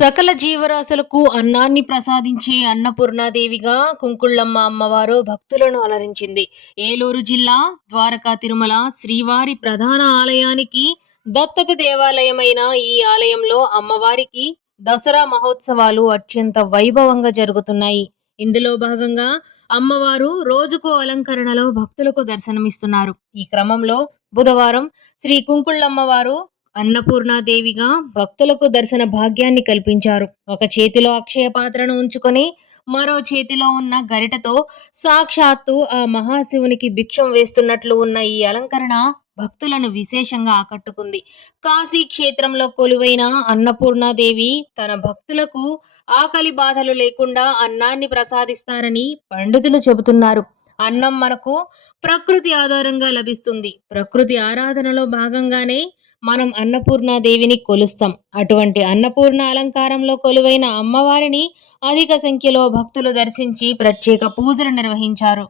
సకల జీవరాశులకు అన్నాన్ని ప్రసాదించే అన్నపూర్ణాదేవిగా కుంకుళ్ళమ్మ అమ్మవారు భక్తులను అలరించింది. ఏలూరు జిల్లా ద్వారకా తిరుమల శ్రీవారి ప్రధాన ఆలయానికి దత్తత దేవాలయమైన ఈ ఆలయంలో అమ్మవారికి దసరా మహోత్సవాలు అత్యంత వైభవంగా జరుగుతున్నాయి. ఇందులో భాగంగా అమ్మవారు రోజుకు అలంకరణలో భక్తులకు దర్శనమిస్తున్నారు. ఈ క్రమంలో బుధవారం శ్రీ కుంకుళ్ళమ్మవారు అన్నపూర్ణాదేవిగా భక్తులకు దర్శన భాగ్యాన్ని కల్పించారు. ఒక చేతిలో అక్షయ పాత్రను ఉంచుకొని మరో చేతిలో ఉన్న గరిటతో సాక్షాత్తు ఆ మహాశివునికి భిక్షం వేస్తున్నట్లు ఉన్న ఈ అలంకరణ భక్తులను విశేషంగా ఆకట్టుకుంది. కాశీ క్షేత్రంలో కొలువైన అన్నపూర్ణాదేవి తన భక్తులకు ఆకలి బాధలు లేకుండా అన్నాన్ని ప్రసాదిస్తారని పండితులు చెబుతున్నారు. అన్నం మనకు ప్రకృతి ఆధారంగా లభిస్తుంది. ప్రకృతి ఆరాధనలో భాగంగానే మనం అన్నపూర్ణాదేవిని కొలుస్తాం. అటువంటి అన్నపూర్ణ అలంకారంలో కొలువైన అమ్మవారిని అధిక సంఖ్యలో భక్తులు దర్శించి ప్రత్యేక పూజలు నిర్వహించారు.